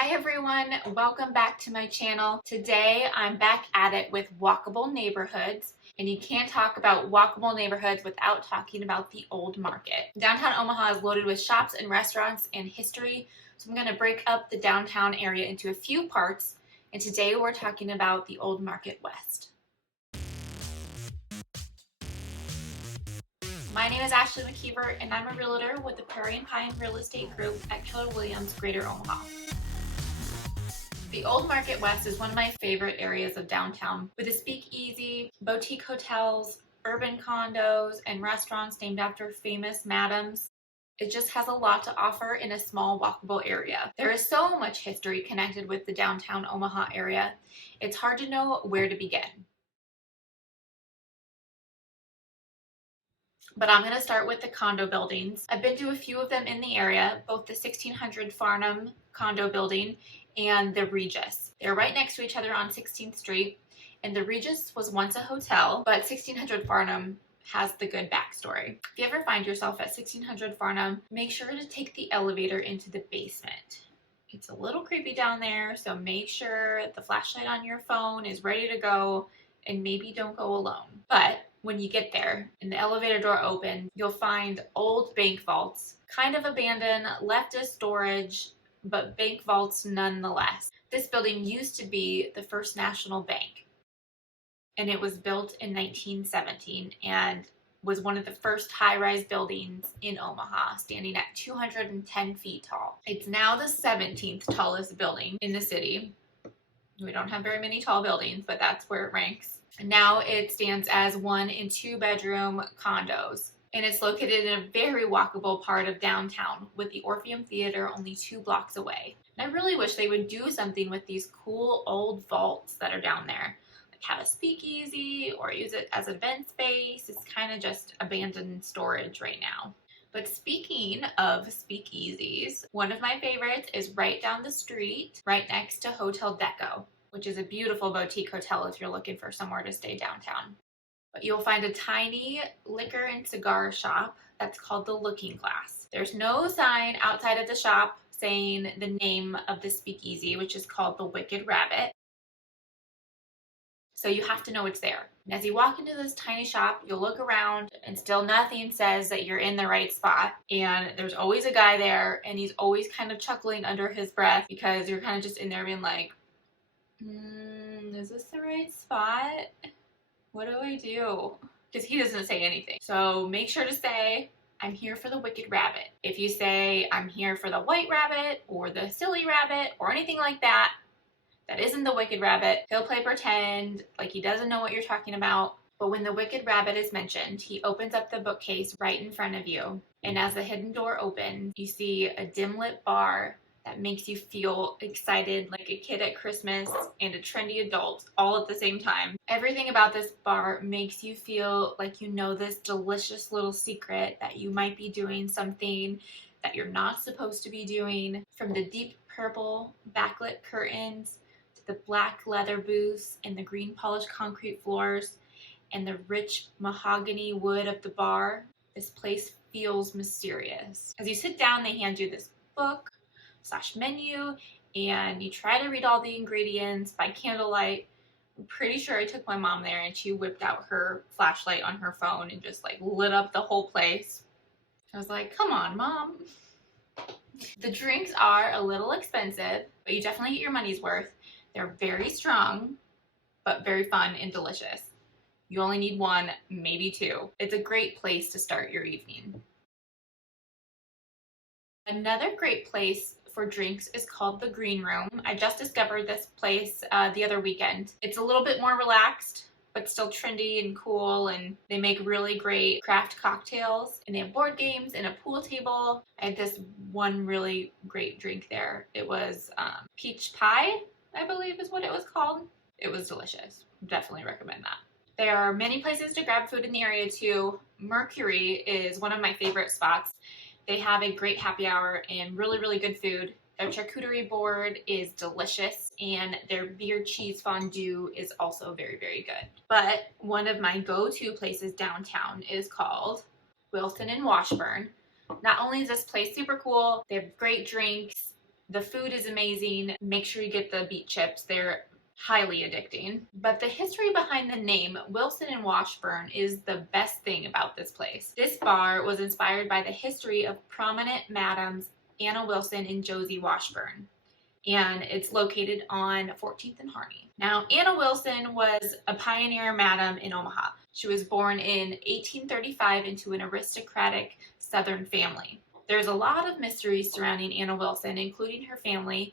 Hi everyone, welcome back to my channel. Today I'm back at it with walkable neighborhoods, and you can't talk about walkable neighborhoods without talking about the Old Market. Downtown Omaha is loaded with shops and restaurants and history, so I'm going to break up the downtown area into a few parts, and today we're talking about the Old Market West. My name is Ashley McKeever, and I'm a realtor with the Prairie and Pine Real Estate Group at Keller Williams, Greater Omaha. The Old Market West is one of my favorite areas of downtown, with a speakeasy, boutique hotels, urban condos, and restaurants named after famous madams. It just has a lot to offer in a small walkable area. There is so much history connected with the downtown Omaha area, it's hard to know where to begin. But I'm going to start with the condo buildings. I've been to a few of them in the area, both the 1600 Farnham condo building and the Regis. They're right next to each other on 16th Street, and the Regis was once a hotel, but 1600 Farnham has the good backstory. If you ever find yourself at 1600 Farnham, make sure to take the elevator into the basement. It's a little creepy down there, so make sure the flashlight on your phone is ready to go, and maybe don't go alone. But when you get there and the elevator door opens, you'll find old bank vaults, kind of abandoned, left as storage, but bank vaults nonetheless. This building used to be the First National Bank, and it was built in 1917 and was one of the first high-rise buildings in Omaha, standing at 210 feet tall. It's now the 17th tallest building in the city. We don't have very many tall buildings, but that's where it ranks. Now it stands as 1 and 2 bedroom condos, and it's located in a very walkable part of downtown with the Orpheum Theater only 2 blocks away. And I really wish they would do something with these cool old vaults that are down there, like have a speakeasy or use it as an event space. It's kind of just abandoned storage right now. But speaking of speakeasies, one of my favorites is right down the street, right next to Hotel Deco, which is a beautiful boutique hotel if you're looking for somewhere to stay downtown. But you'll find a tiny liquor and cigar shop that's called the Looking Glass. There's no sign outside of the shop saying the name of the speakeasy, which is called the Wicked Rabbit. So you have to know it's there. And as you walk into this tiny shop, you'll look around and still nothing says that you're in the right spot. And there's always a guy there, and he's always kind of chuckling under his breath because you're kind of just in there being like, is this the right spot? What do I do? Because he doesn't say anything. So make sure to say, I'm here for the Wicked Rabbit. If you say, I'm here for the White Rabbit or the Silly Rabbit or anything like that, that isn't the Wicked Rabbit. He'll play pretend like he doesn't know what you're talking about. But when the Wicked Rabbit is mentioned, he opens up the bookcase right in front of you. And as the hidden door opens, you see a dim lit bar that makes you feel excited like a kid at Christmas and a trendy adult all at the same time. Everything about this bar makes you feel like you know this delicious little secret that you might be doing something that you're not supposed to be doing. From the deep purple backlit curtains to the black leather booths and the green polished concrete floors and the rich mahogany wood of the bar, this place feels mysterious. As you sit down, they hand you this book / menu, and you try to read all the ingredients by candlelight. I'm pretty sure I took my mom there and she whipped out her flashlight on her phone and just like lit up the whole place. I was like, come on, Mom. The drinks are a little expensive, but you definitely get your money's worth. They're very strong, but very fun and delicious. You only need 1, maybe 2. It's a great place to start your evening. Another great place for drinks is called the Green Room. I just discovered this place the other weekend. It's a little bit more relaxed, but still trendy and cool, and they make really great craft cocktails, and they have board games and a pool table. I had this one really great drink there. It was peach pie, I believe is what it was called. It was delicious. Definitely recommend that. There are many places to grab food in the area too. Mercury is one of my favorite spots. They have a great happy hour and really, really good food. Their charcuterie board is delicious, and their beer cheese fondue is also very, very good. But one of my go-to places downtown is called Wilson and Washburn. Not only is this place super cool, they have great drinks, The food is amazing. Make sure you get the beet chips. They're highly addicting. But the history behind the name Wilson and Washburn is the best thing about this place. This bar was inspired by the history of prominent madams Anna Wilson and Josie Washburn, and it's located on 14th and Harney. Now, Anna Wilson was a pioneer madam in Omaha. She was born in 1835 into an aristocratic Southern family. There's a lot of mysteries surrounding Anna Wilson, including her family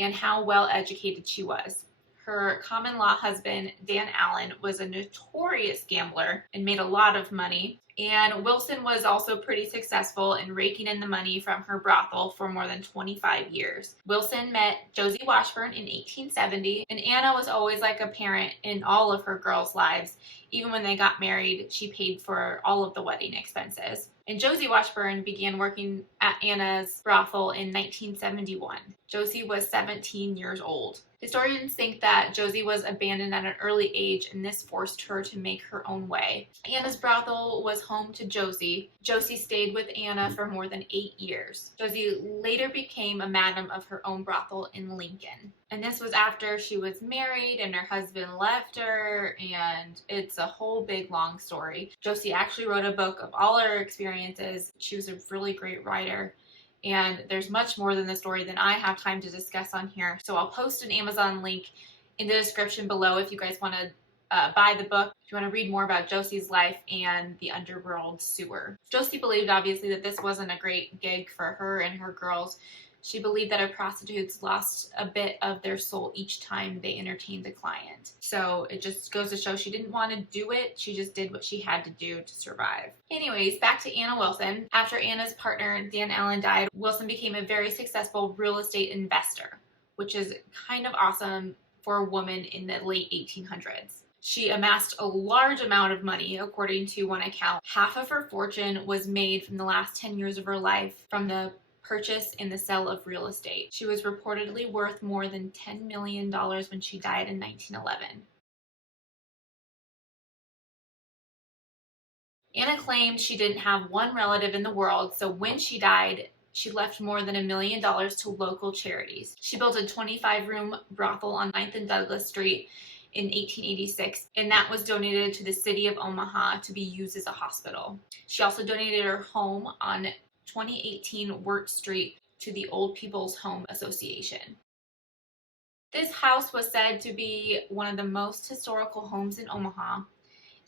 and how well educated she was. Her common law husband, Dan Allen, was a notorious gambler and made a lot of money. And Wilson was also pretty successful in raking in the money from her brothel for more than 25 years. Wilson met Josie Washburn in 1870, and Anna was always like a parent in all of her girls' lives. Even when they got married, she paid for all of the wedding expenses. And Josie Washburn began working at Anna's brothel in 1971. Josie was 17 years old. Historians think that Josie was abandoned at an early age, and this forced her to make her own way. Anna's brothel was home to Josie. Josie stayed with Anna for more than 8 years. Josie later became a madam of her own brothel in Lincoln. And this was after she was married and her husband left her, and it's a whole big long story. Josie actually wrote a book of all her experiences. She was a really great writer. And there's much more than the story than I have time to discuss on here. So I'll post an Amazon link in the description below if you guys want to buy the book, if you want to read more about Josie's life and the Underworld sewer. Josie believed, obviously, that this wasn't a great gig for her and her girls. She believed that her prostitutes lost a bit of their soul each time they entertained a client. So it just goes to show she didn't want to do it. She just did what she had to do to survive. Anyways, back to Anna Wilson. After Anna's partner, Dan Allen, died, Wilson became a very successful real estate investor, which is kind of awesome for a woman in the late 1800s. She amassed a large amount of money. According to one account, half of her fortune was made from the last 10 years of her life from the purchase and the sale of real estate. She was reportedly worth more than $10 million when she died in 1911. Anna claimed she didn't have one relative in the world, so when she died, she left more than $1 million to local charities. She built a 25-room brothel on 9th and Douglas Street in 1886, and that was donated to the city of Omaha to be used as a hospital. She also donated her home on 2018 Wirt Street to the Old People's Home Association. This house was said to be one of the most historical homes in Omaha.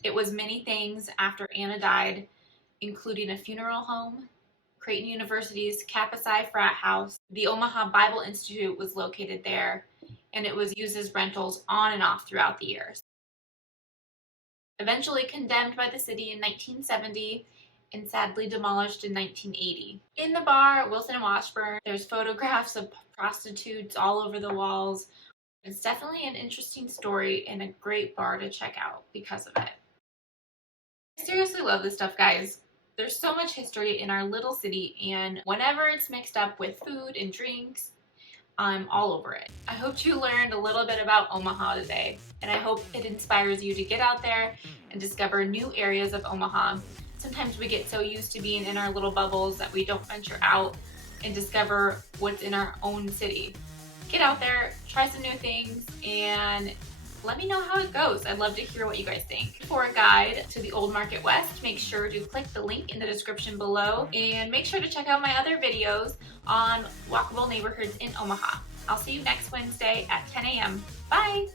It was many things after Anna died, including a funeral home, Creighton University's Kappa Psi frat house. The Omaha Bible Institute was located there, and it was used as rentals on and off throughout the years. Eventually condemned by the city in 1970, and sadly demolished in 1980. In the bar, Wilson and Washburn, there's photographs of prostitutes all over the walls. It's definitely an interesting story and a great bar to check out because of it. I seriously love this stuff, guys. There's so much history in our little city, and whenever it's mixed up with food and drinks, I'm all over it. I hope you learned a little bit about Omaha today, and I hope it inspires you to get out there and discover new areas of Omaha. Sometimes we get so used to being in our little bubbles that we don't venture out and discover what's in our own city. Get out there, try some new things, and let me know how it goes. I'd love to hear what you guys think. For a guide to the Old Market West, make sure to click the link in the description below, and make sure to check out my other videos on walkable neighborhoods in Omaha. I'll see you next Wednesday at 10 a.m. Bye!